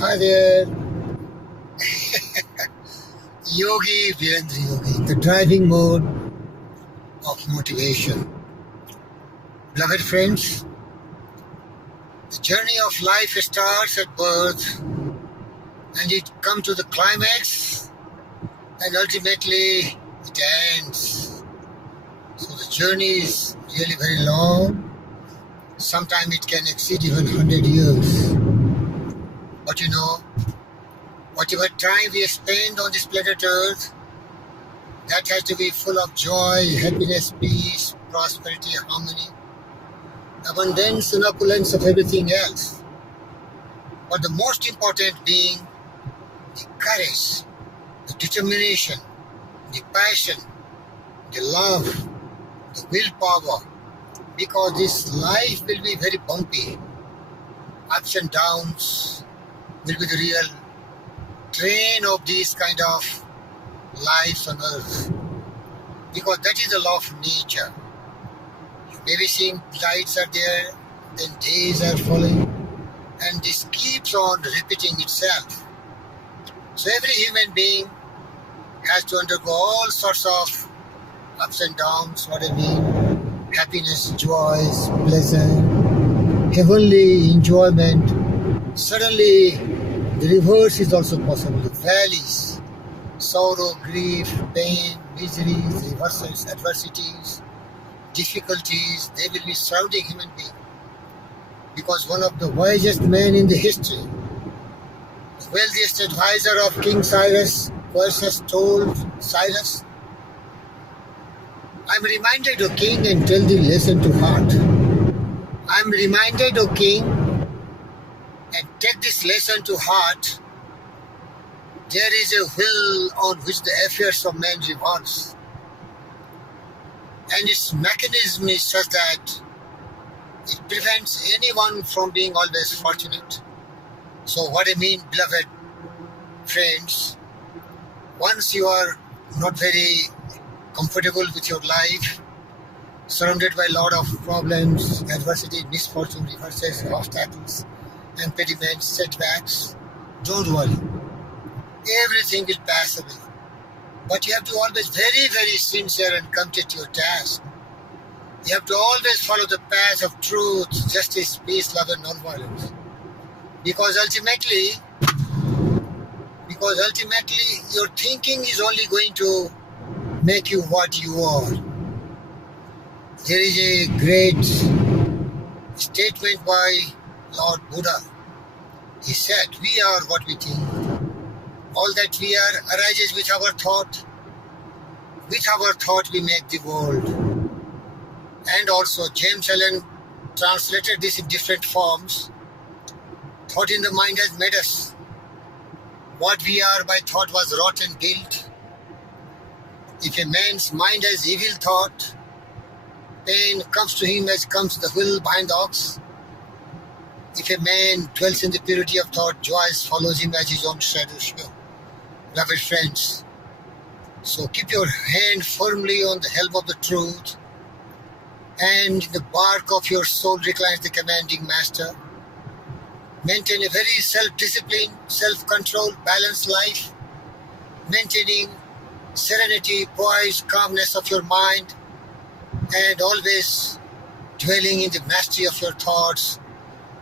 Hi there, Yogi Virendra Yogi, the driving mode of motivation. Beloved friends, the journey of life starts at birth and it comes to the climax and ultimately it ends. So the journey is really very long. Sometimes it can exceed even 100 years. But you know, whatever time we spend on this planet Earth, that has to be full of joy, happiness, peace, prosperity, harmony, abundance and opulence of everything else. But the most important being the courage, the determination, the passion, the love, the willpower, because this life will be very bumpy. Ups and downs will be the real train of these kind of lives on earth. Because that is the law of nature. You may be seeing lights are there, then days are falling, and this keeps on repeating itself. So every human being has to undergo all sorts of ups and downs, what I mean, happiness, joys, pleasure, heavenly enjoyment. Suddenly, the reverse is also possible. The valleys, sorrow, grief, pain, miseries, reverses, adversities, difficulties, they will be surrounding human being. Because one of the wisest men in the history, the wealthiest advisor of King Cyrus, Croesus told Cyrus, I'm reminded, O king, and tell the lesson to heart. I'm reminded, O king, and take this lesson to heart. There is a will on which the affairs of man revolves. And its mechanism is such that it prevents anyone from being always fortunate. So what I mean, beloved friends, once you are not very comfortable with your life, surrounded by a lot of problems, adversity, misfortune, reverses, obstacles, impediments, setbacks, don't worry. Everything will pass away. But you have to always very, very sincere and committed to your task. You have to always follow the path of truth, justice, peace, love, and non-violence. Because ultimately, your thinking is only going to make you what you are. There is a great statement by Lord Buddha. He said, we are what we think. All that we are arises with our thought. With our thought we make the world. And also James Allen translated this in different forms. Thought in the mind has made us. What we are by thought was wrought and built. If a man's mind has evil thought, pain comes to him as comes the will behind the ox. If a man dwells in the purity of thought, joy follows him as his own shadow. Beloved friends, so keep your hand firmly on the helm of the truth, and in the bark of your soul reclines the commanding master. Maintain a very self-disciplined, self-controlled, balanced life, maintaining serenity, poise, calmness of your mind, and always dwelling in the mastery of your thoughts,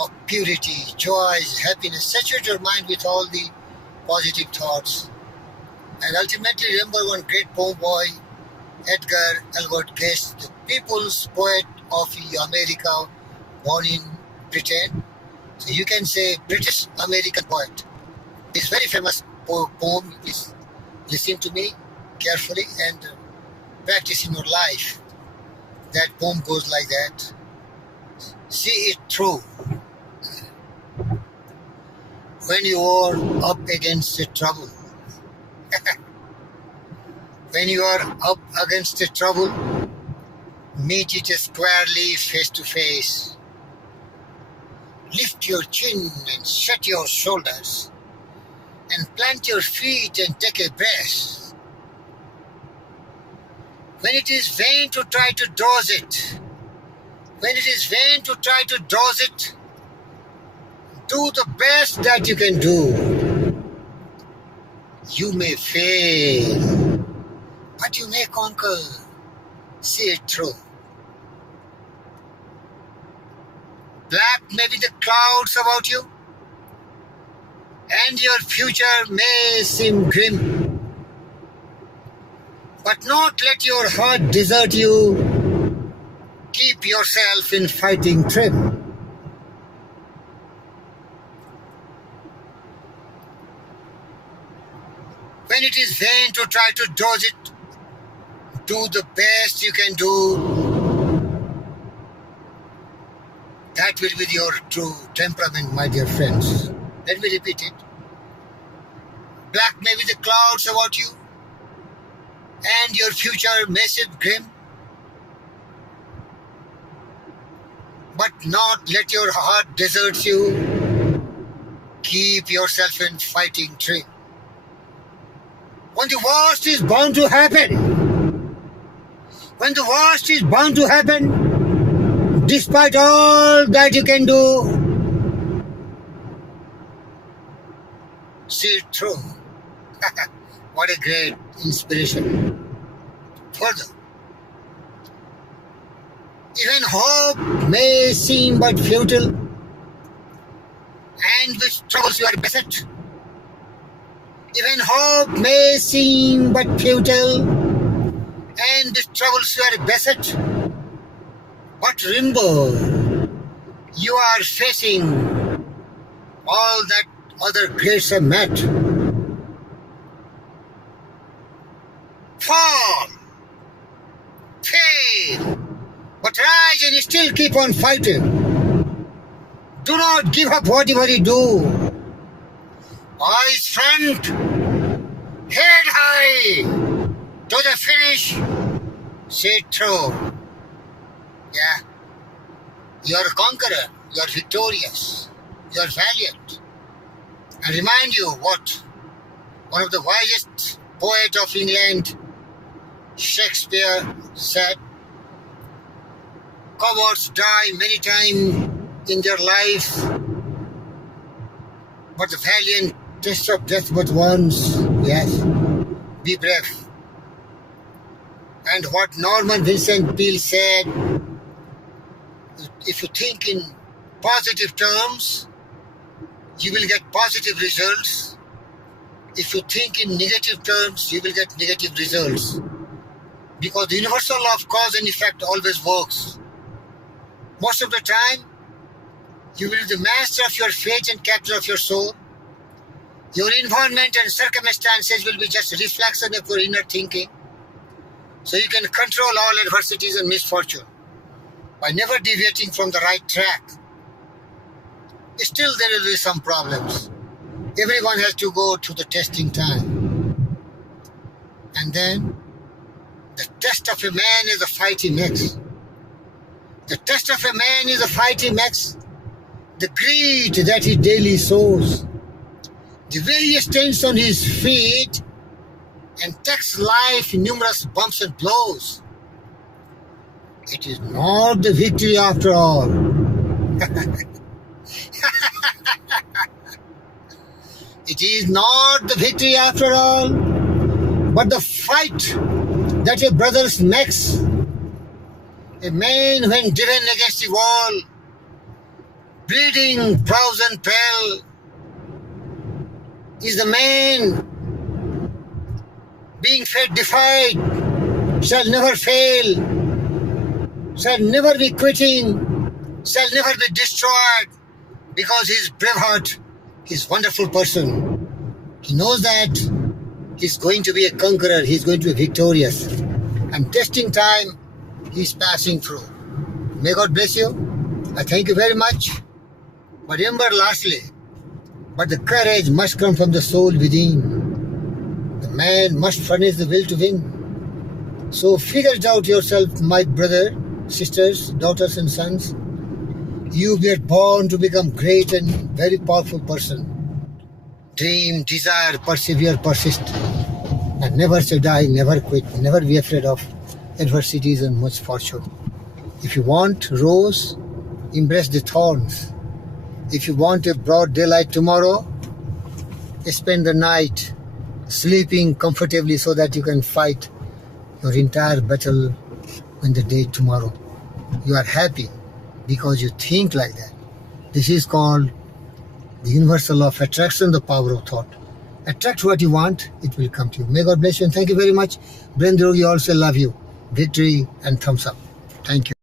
of purity, joy, happiness. Saturate your mind with all the positive thoughts. And ultimately remember one great poem boy, Edgar Albert Guest, the people's poet of America, born in Britain. So you can say British American poet. This very famous poem, please listen to me carefully and practice in your life. That poem goes like that. See it through. When you are up against a trouble, when you are up against a trouble, meet it squarely face to face. Lift your chin and shut your shoulders and plant your feet and take a breath. When it is vain to try to dodge it, Do the best that you can do. You may fail, but you may conquer. See it through. Black may be the clouds about you, and your future may seem grim. But not let your heart desert you. Keep yourself in fighting trim. When it is vain to try to dodge it, do the best you can do. That will be your true temperament, my dear friends. Let me repeat it. Black may be the clouds about you, and your future may seem grim. But not let your heart desert you. Keep yourself in fighting trim. When the worst is bound to happen, despite all that you can do, see it through. What a great inspiration. Further, even hope may seem but futile, and with troubles you are beset. Even hope may seem but futile, and with troubles you are beset. But remember, you are facing all that other greats have met. Fall, fail, but rise and still keep on fighting. Do not give up whatever you do. Eyes front, head high, to the finish, see it through. Yeah, you are a conqueror, you are victorious, you are valiant. And remind you what one of the wisest poets of England, Shakespeare, said. Cowards die many times in their life, but the valiant taste of death but once. Yes, be brave. And what Norman Vincent Peale said, if you think in positive terms, you will get positive results. If you think in negative terms, you will get negative results. Because the universal law of cause and effect always works. Most of the time, you will be the master of your fate and captain of your soul. Your environment and circumstances will be just a reflection of your inner thinking. So you can control all adversities and misfortune by never deviating from the right track. Still, there will be some problems. Everyone has to go through the testing time. And then, the test of a man is the fight he makes. The test of a man is the fight he makes. The greed that he daily sows. The way he stands on his feet and takes life in numerous bumps and blows. It is not the victory after all. It is not the victory after all, but the fight that a brother makes. A man when driven against the wall, bleeding, brows and pale, is the man being fed defied, shall never fail, shall never be quitting, shall never be destroyed, because he is brave heart, he is wonderful person. He knows that he is going to be a conqueror, he is going to be victorious. And testing time, he is passing through. May God bless you. I thank you very much. But remember lastly, but the courage must come from the soul within. The man must furnish the will to win. So figure it out yourself, my brother, sisters, daughters and sons. You were born to become great and very powerful person. Dream, desire, persevere, persist. And never say die, never quit, never be afraid of adversities and misfortune. If you want rose, embrace the thorns. If you want a broad daylight tomorrow, spend the night sleeping comfortably so that you can fight your entire battle in the day tomorrow. You are happy because you think like that. This is called the universal law of attraction, the power of thought. Attract what you want, it will come to you. May God bless you and thank you very much. Brenda Yogi also love you. Victory and thumbs up. Thank you.